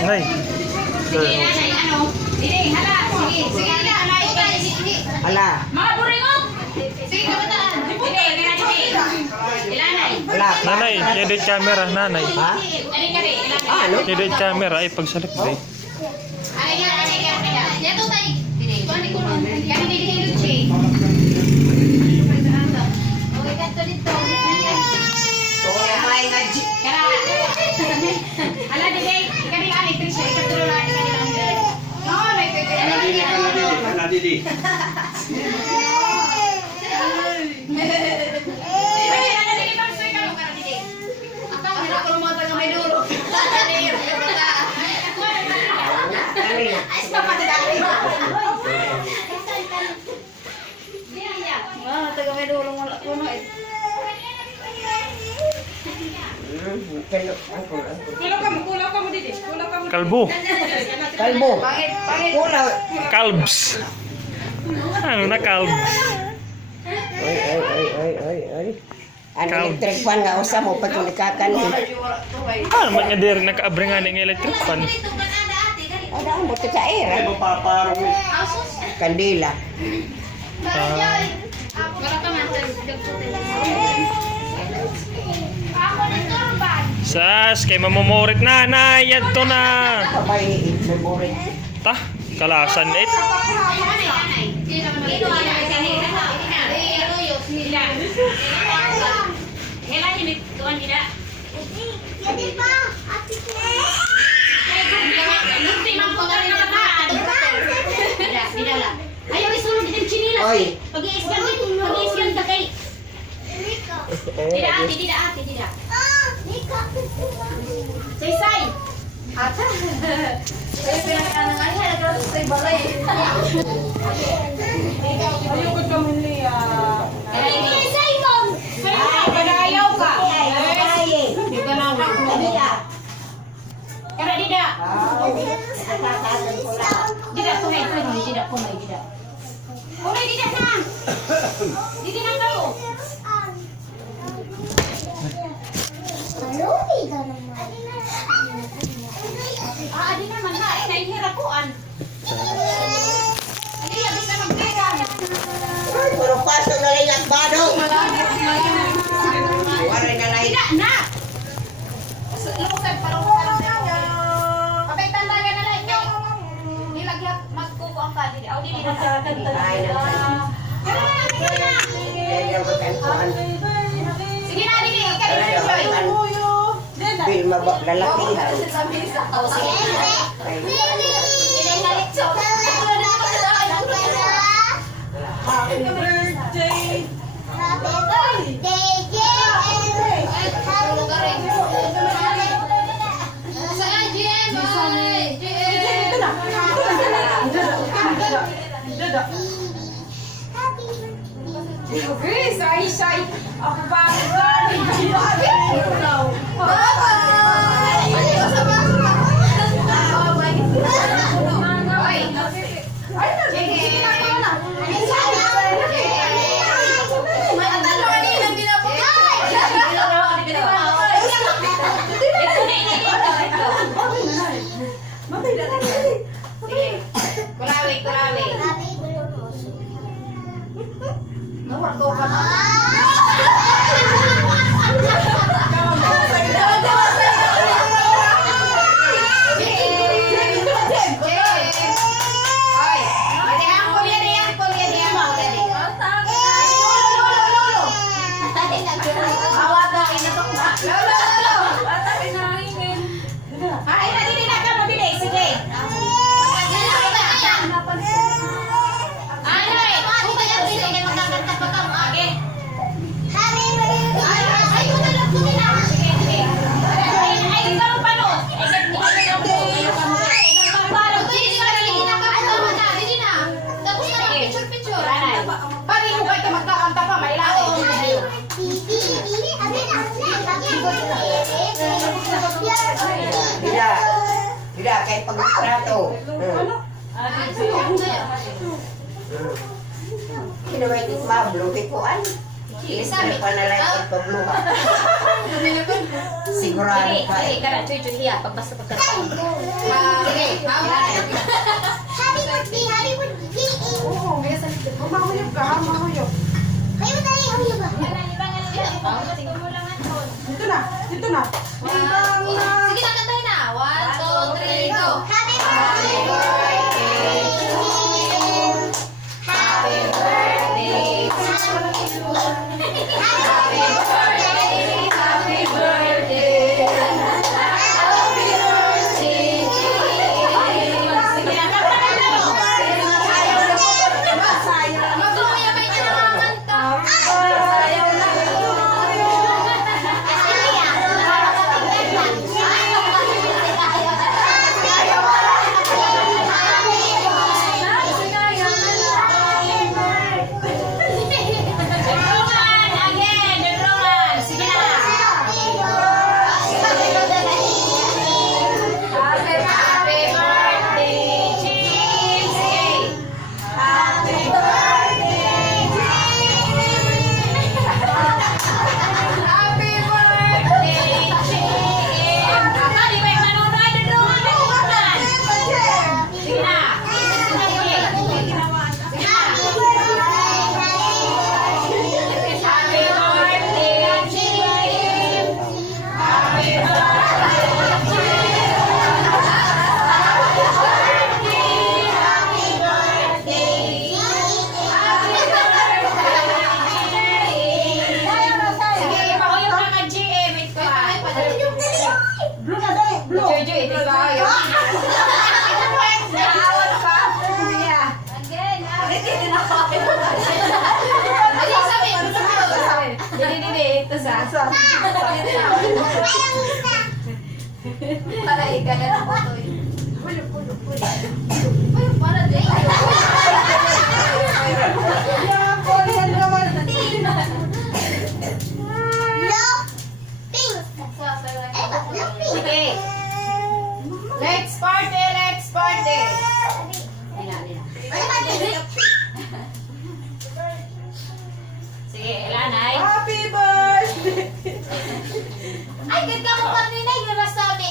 Nay. Sige, nanay, ano? Sige, hala. Sige, sige, nanay. Ala. Mga buringot! Sige, kabataan. Sige, ilanay. Ala. Nanay, edit camera, nanay. Ha? Ano ka rin? Ilanay. Ano? Edit camera ay pagsalip day. Ay, yato tayo. Kuhan ko nun. Yan hindi hilot siya. Okay, kanto dito. Oh my God. Kaya, hala, Dede. Ikaw rin ani, Trisha. Ikaw tulo na, ikaw rin ang Dede. No, Ana Didi. Kalbo. Kalbo. Kulaw. Kalbs. Ano na kalbs? Ay. Ano electric fan nga usa mo pagkulikakan ni. Ah, naman nga dir nakaabringan ng electric fan. Ada mo to sa air. Paparong Kandila. Sas, kay mamomorit na, yadto na. Pabay memory. Ta, kalasan it. Ayaw isulod din chinilas. Oy. Pag-iiskan ka kay. Tidak ate. Say. Ata. Ay pinakanan ay nagro sa balay. Ayaw ko kamili Ay say mom. Ayaw ka. Di ka na Kara dida. Dida ko hay dida. Kulay dida na. Didi na kayo. Adi naman na, nahihirakuan. Adi, abis na magpira. Ay, puro paso na lang ang badong. Waray na lang. Tidak na. Lusag parang Kapaitan lang yan na lang. Nilagyan magkuko ang kadi. Aw, dili na sa Ay, Sige na, dili. Ikaw bil lalakihan. Oh, sige. Happy birthday! Okay, say. Ako pa ang Kurawi. Tidak kayak pagtrato. Kinawitit mablo kikuan. Electric fan na lang ipagluha. Sigurado ka eh. Kana, cuy, hiya. Pagbasta pagkataon. Sige, Happy birthday, happy birthday. Oo, may salita. Mamahuyog ka, ha? Mamahuyog. Kayo ba tayo? Happy ba? Dito na, dito na. Sige, nakantahin na. 1, 2, 3, go. Happy birthday. Happy birthday. Happy birthday. Maglumayabay ka na naman ka. Dudrungan, again, dudrungan. Sige na. Happy birthday, cheese. Sige. Happy birthday, Happy birthday, cheese. Kali may manunod, dudrungan, dudrungan. Sige na. Sige. Sige na. Happy birthday, cheese. Happy Sige, ipahuyog na ka, GM. Ito ha. Blue na, dali. Blue. Joy, Joy, ito kayo. Naawat ka. Sige ah. Dali, sabi. Dili, ito sa. Aray, ganyan ako to eh. Para din. Yan, Korean naman. Sige. Let's party, let's party. Sige, Elanay. Happy birthday. Ay, ganda mo kanina yung nasabi.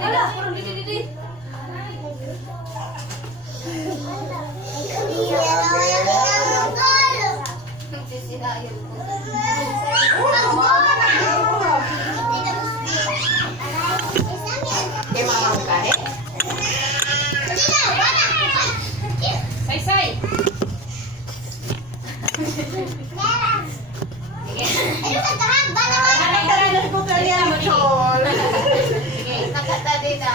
Ala, parang didi. Nagsisirayan po. Di mamang kahe. Say. Ko kanya ang chol. Sige, nakata din na.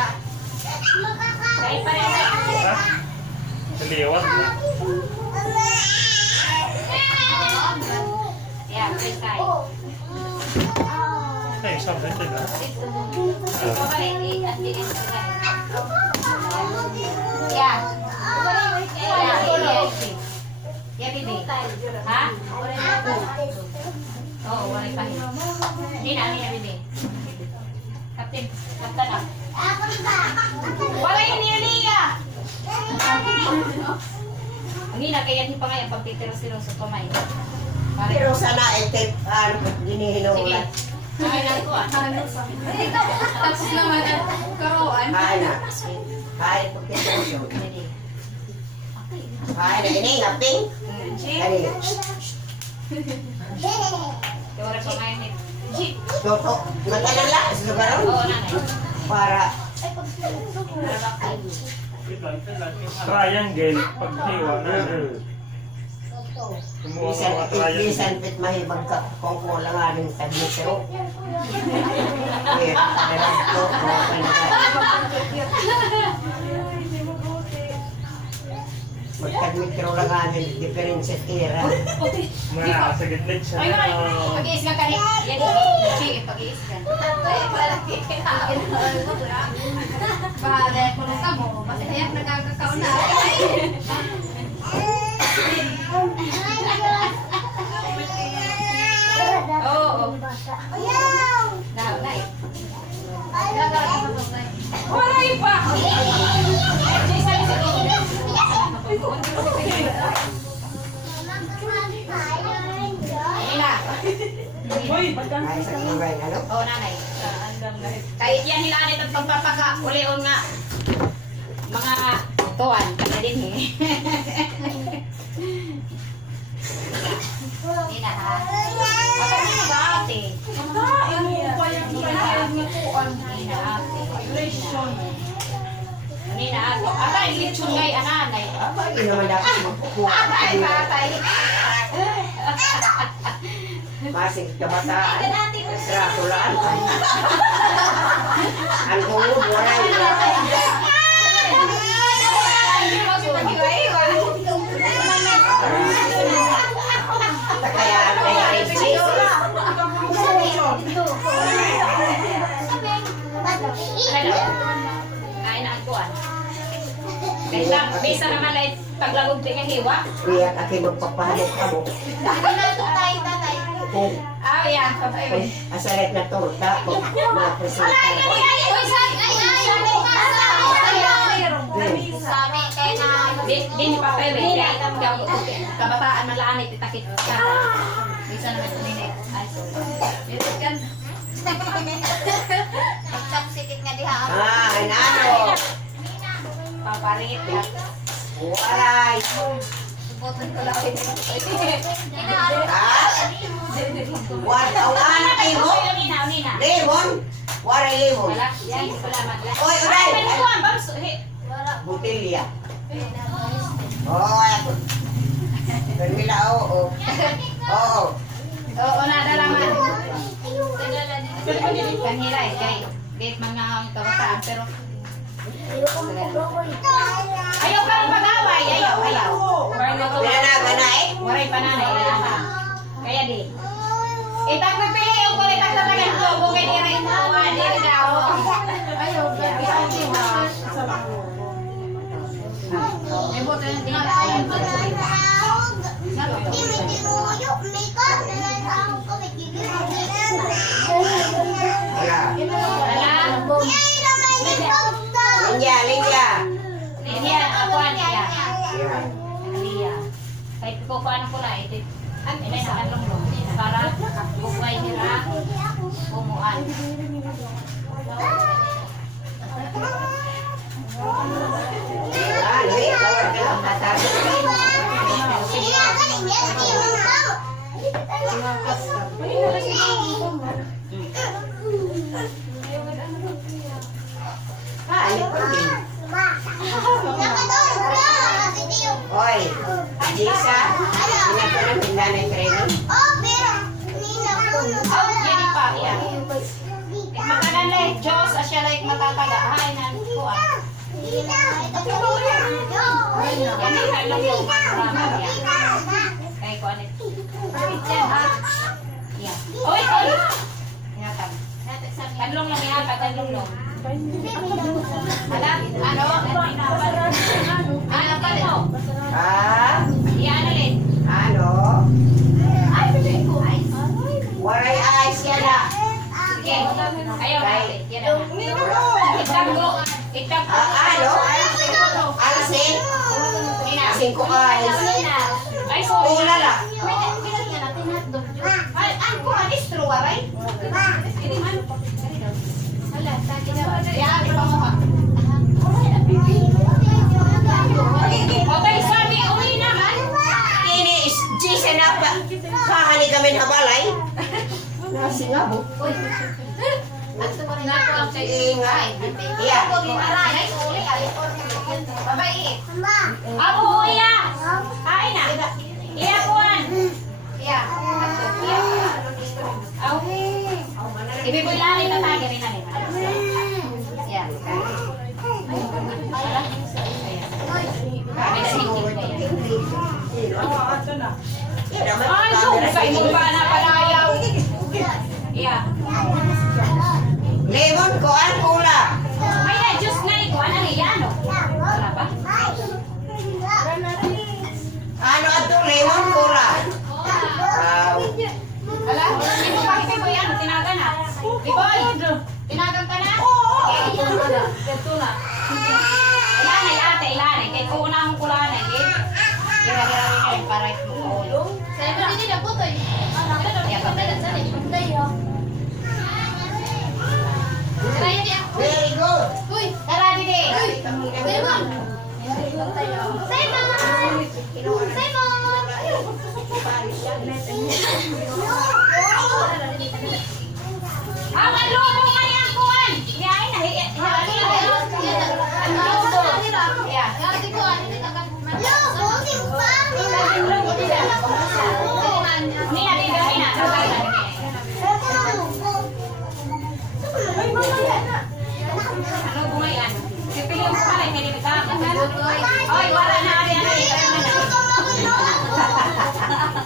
Say pa rin. Ha? Kaliwat. Yeah, say. Ay, sabi ito na. Yeah. Yeah, bibi. Ha? Oo, wala pa. Hindi na, bibi. Captain na. Wala yun ni Aliyah! Ang ina, kaya hindi pa ngayon pagtitiro-siro sa kamay. Pero sana tip ano ginihinulat. Kaya lang ko ah. Tapos naman ang karoan. Kain na. Kain po kito. Kain na ini ngaping. Kani. Kaya ko ngayon eh. Toto. Matalan lang sa lugaron. Oo, nanay. Para Triangle, paghiwa na. Kumuha ka mga triangle. bisan pit mahibag ka kung kulanganin sa metro. Eh, diretso ko Magtag-metro lang amin, difference era. Mga sa gitlit siya. Ay, ay, pag-iis ka kahit. Yan, sige, pag-iis ka. Bahala ko na ka mo. Masaya nagkakakaon na. Oo. Nalay. Wala pa. Jay, sabi sa Ayun na. Ay, sa kulay, ano? Oo, nanay. Kahit yan nila anit ang pagpapaka, ulion nga. Mga tuwan, kaya din eh. Hindi na ha. Ako din nag-aate. Hindi na ate. Hindi na ate. Aba, ilitsyon ngay ananay. Aba, hindi naman dapat magkukuha. Ay, patay. Masig kabataan. Ratulaan. Ang tungod, waray. Kaya, Hello. Kain na ang kuwan. Kaya bisa naman ay paglagog din ang hiwa. Kaya aking magpapahamok-hamok. Kung Yeah. Papay. asalit na torta, kung napresenta ko. Sabi kay na din papay we. Kabataan malaan itakit ka. Bisa naman tuminit. Ay sorry. Dito kan. Chopstick nga diha. Ano? Paparit ya. Waray. Subutan ko lang. Watawa na kayo mo? Lemon? Waray lemon. Wala. Yan, salamat. Oy, uray! Ay, kuwan bang Butilya. Oh, ako. Permila, oo. Oo. Oo, nadalaman. Kanila eh, kay mga kabataan, pero ayaw ka ng pag-away, ayaw. Pinanaga na eh. Waray pananay, ilahan. Kaya di. Itag pipili yung kulit ang tatagan ko, bukay di rin mo, di rin daw. Ayaw, may buto yung tinatay. Wala. Wala. Linya. Linya, ako niya. Yan. Liya. Kahit ko paano ko na, ito. Ilay na kanlong lo. Para bukay nila bumuan. Ano eh, tawag ka lang. Matabi. Ano ko din? Oy, Jisa, hindi ko lang hinanay training. Yan pa, yan. Makanan like Diyos, asya like matataga. Hay na kuan. Yan ay kanlong lo. Marama yan. Kay kuan ito. Yan ha. Yan. Oy. Inatag. Kanlong lang yan, kanlong lo. Ano? Ano pa mo? Ah, Yan na rin. ano? Ay, sabihin ko. Ay. Waray eyes yan na. Sige. Ayaw natin. Yan na. Itagbo. Itagbo. Ano? Alsin? Alsin ko eyes. Ay, sorry. Tula lang. Ay, ang kuha is true, aray? Ini man. Hala, taki na. Yan, ipanguha. Okay, sabi, uwi naman. Ini is Jisa na pa. Kahani kami na balay. Nasi nga po. Uy. Gusto ko rin ako ang sa'yo. Ingay. Iya. Aray, uli. Babae. Ako, iya. Kain na. Iya, kuhan. Iya. Iya. Aw. Ibibulan ito tagi rin namin. Iya. Kami na singkit na yan. Ay, sukay mo ba na palayaw? Iya. Lemon ko ang pula. Ay, na, Diyos na ito. Ano yan, no? Wala ba? Ano ato lemon pula? Ala, ito ba kita mo yan? Tinagan na. Biboy, tinagan ka na? Oo. Ito na. Ilanay ate, ilanay. Kaya kuuna akong kulanay. para mo. Saya mo din na putoy. Ya, papalit sa din. Kaya di ako. Very good. Uy, Tara, Didi. Simon! Simon! Ang alubo nga yan, kuwan. Yain na. Ang alubo. Ya. Nina, Didi, Nina. Ano bunga yan? Pipiliin ko pala, hindi nito ka. Oy, wala na rin.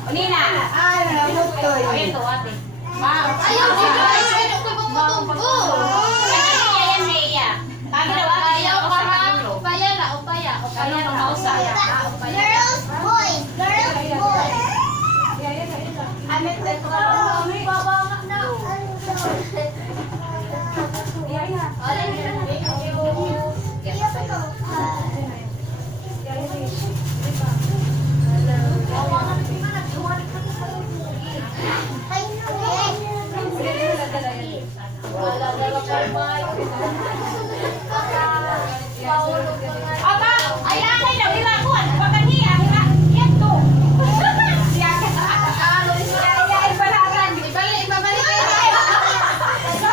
Nina. Oh, ito, ate. Ayaw, Yan, Leia. Kami daw, ate. Ayaw Ako ka sa na. katulo. Upaya na, upaya. Ano nang mausa? Girls, boys. Girls, boys. Aba, ay anay daw, hila kuwan. Bagan niya, hila. Yan to.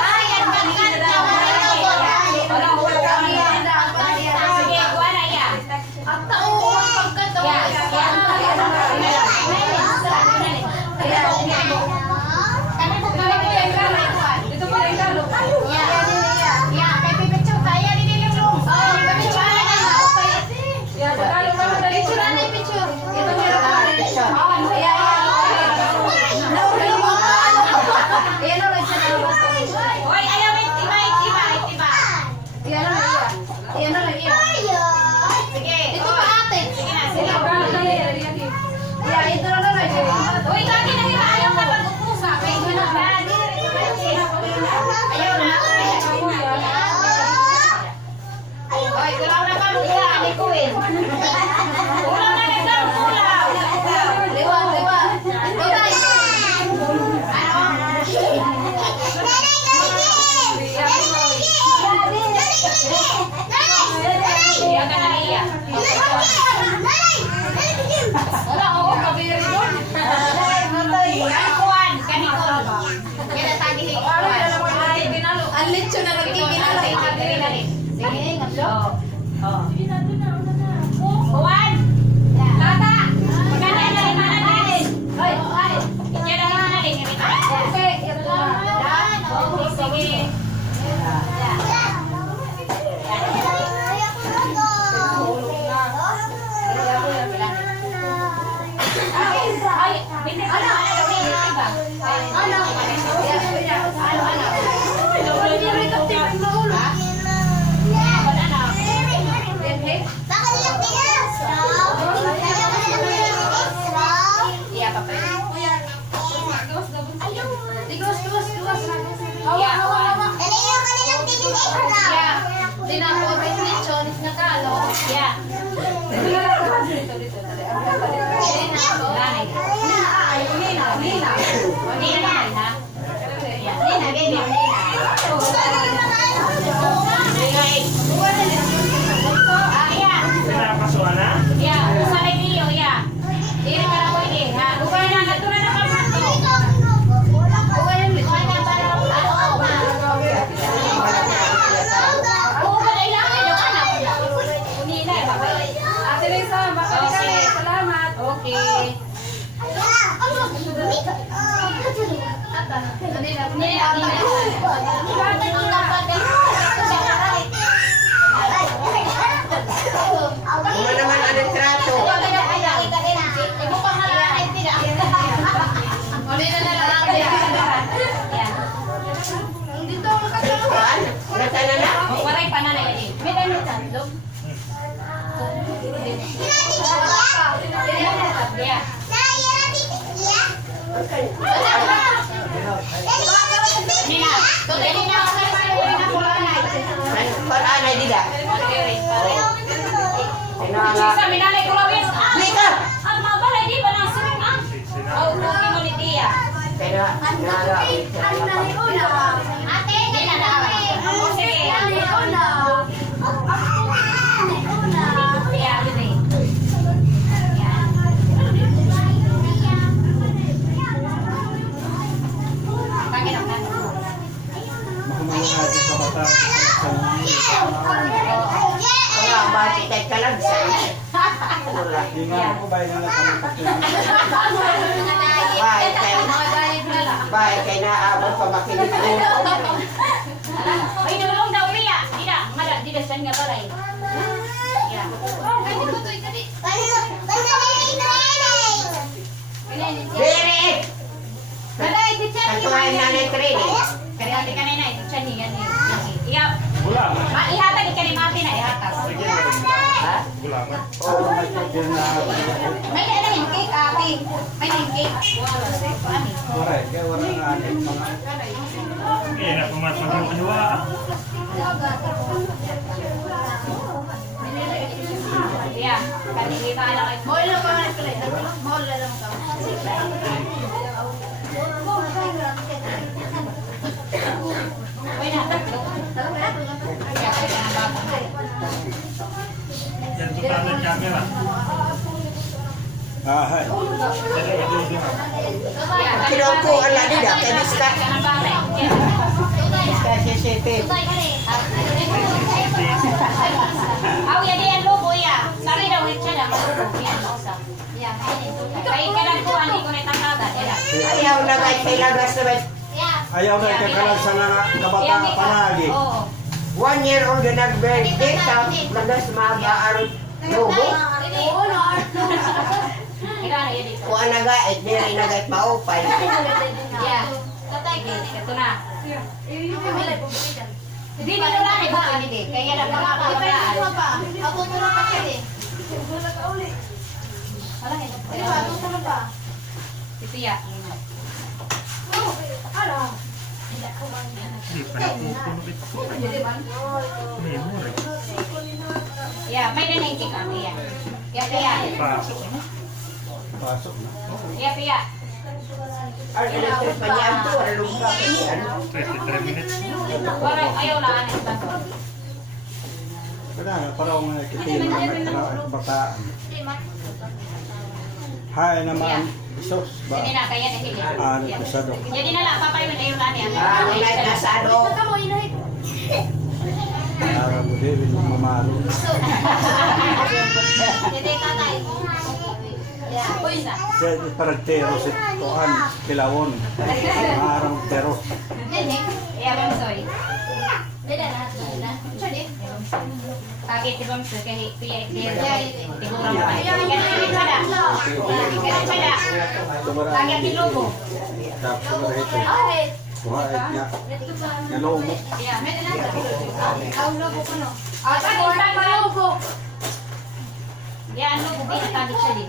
Ayan, bagan daw. Wala, sige, kuwan na yan. Hoy, ayaw, iba. Sige. Ito pa ate. Sige na, sige. Uy, kaki na hila. Ayaw ka pag-upusa. Ayaw na. Hoy, kulaw na pa mo hila. Ani ko eh. Kulaw na nagdang kulaw. Iya ka na iya. Wala, oo, kabiri doon. Ang kuwan, kanikol. Yan ang tagihin. Ang lechon na nagkikinalo. Sige, ngaplo. Oh. Kuwan! Tata! Magkana na rin mga natin. Hoy! Yan ang mga natin. Okay, ito na. Okay, sige. Ay, hindi ko na daw ni iba. Ano? Iya, papa. Iya. Pinapasuan na? Ya, usa lagi yo ya. Diri para mo ini. Ha, ugay na naturan na pamato. Ugay ay lang yo anak. Unina ba? Ate Lisa, bakit ka na? Salamat. Okay. Ano naman ang litrato? Nasa na na? Waray pa na na yan. Yeah. Nina, tuloy nina ako sa na pula na. Paraan ay dida. Sa minalay ko lawis. Lika! Ang mabalay di ba Wala. Yeah. Bahay kayo. Mga diet na lang. Bahay kayo naabot pa makinig ko. Ay, nulong daw niya. Dida, mala, dida saan nga balay. Yeah. Bere! Kantuhan na ng training. Kaya ate kanina, ito siya niya. Iya, Gulaman. ihatag ka ni Mati na ihatag. Ha? Gulaman. Oo. May na yung cake, ate. May na yung cake. Eh, napumasok yung kanywa. Yeah, kanina lang ay Mall na ba na pala? Mall na lang ka. Uy, natatlo. Kaya kaya na baba. Yan, tutalo yung camera. Kinupo ang lagi na. Kanista. Kasi sete. Aw, yan yan lobo ya. Sabi daw siya na lobo yan usap. Kay kanan ko hindi ko natatanda nila. Ayaw na kahit kailangan sa Ayaw na ikakalag sa mga kabataan palagi. Oo. 1 year old na nag-birthday. Tapos magas maga ang lobo. Ikaw na yun dito. Kung ang nagait, di rin nagait maupay. Yeah. Ito na. Hindi mo na lang iba hindi. Kaya na pagkakalaan. Ako tulong ka kasi. Wala ito. Tulong ka. Ito ya. Hindi pa napupuno ito. Memory. Yeah, may nanengki kami ya. Kaya. Pasok na. Pasok na. Kaya. Ang electric pa niya ito. Ang lumpa pa niyan. 23 minutes. Wala ayaw lang anis ba. Kaya nga, parang mga kitin, mga kabataan. Hay naman, isos ba? Hindi na kaya na hili. Ano sa do? Jadi na lang papay man ayaw lang yan. Nilay na sa ano. Para mo din mamalo. Hindi tatay. Yeah. Uy na. Kaya parang tero si Tuan, Kilawon. Maarang tero. Yeah, I'm sorry. Beda lahat na. Sorry. Pakit di bang sa kay kuya siguro mo. Ganun sada. Ganun sada. Pakit di lobo. Tapos na ito. Ay. Kuhain niya. Naloo mo. Yeah, may na. Ang lobo ko no. Ah, sa lobo. Yeah, lobo kita tagit siya di.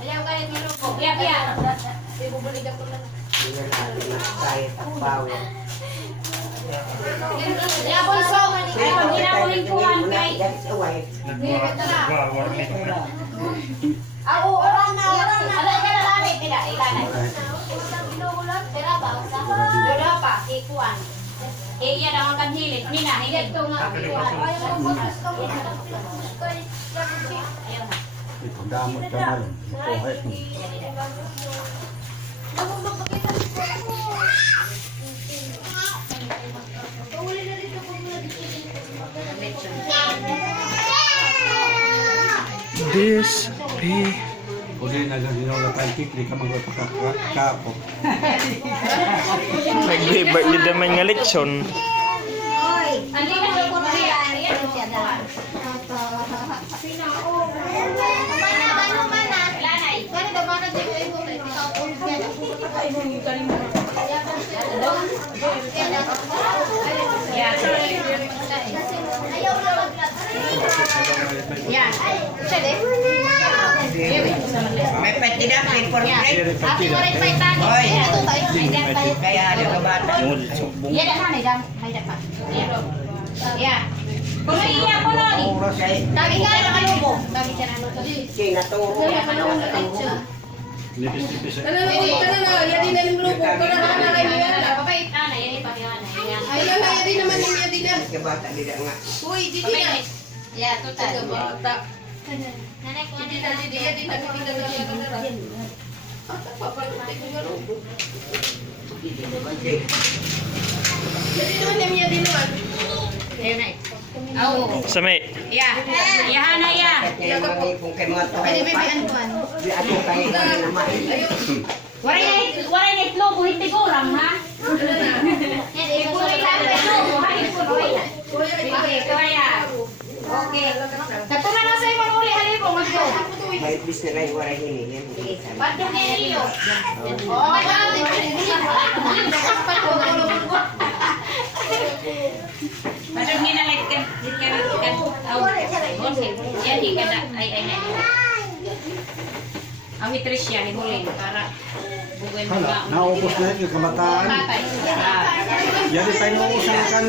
Ayaw galit ng lobo. Yeah, yeah. Ibubulig ako na. Kahit ang bawal. Yeah, bunso. Ay, pag ginamuling puwan kay. Nagwa-warning na. Oo, oran na. Ala ka na lamit nila, ilanay. Pera ba? Dodo pa, ikuan. Iya daw ang kanhilit. Nina, hilit ko nga. Ayaw na. Ito damot ka man. Kuhain mo. This be Uli na lang ginawa na tayong kikli ka magpapakapo. nag-birthday naman nga lechon. Andi na ko na yan. Ilanay. Yeah. Yeah. May patida, may portrait. Ate mo rin pa itani. Hoy. Ayan. Kaya ano ka bata? Yan na may dam. May dam pa. Yeah. Punoy niya, punoy. Kay Dagi ka na kalubo. Dagi ka na kalubo. kinaturo. Nipis-nipis. Papait na na, yan ipatihan na. Yan. Kabata nila nga. Papait. Yeah, total. Nanay ko Ayun na. Oo. Sa may. Ya. Yahan na ya. Kaya yung mga ipong kay mga tuhay pa. Di ato kayo na naman. Waray na itlog, hindi kurang ha. Ibulay lang na itlog, ha? Okay, kaya. Okay. Natunan na sa'yo man uli, halipong magto. May bis na kayo waray hinigin. Pato niya niyo. Pato niya na like kan. Yan, di ka na. Ay. Awit rin siya, hihulin para bugoy mo Hala, ba? naubos na yung kamataan. Patay. Yan tayo naubos ang kan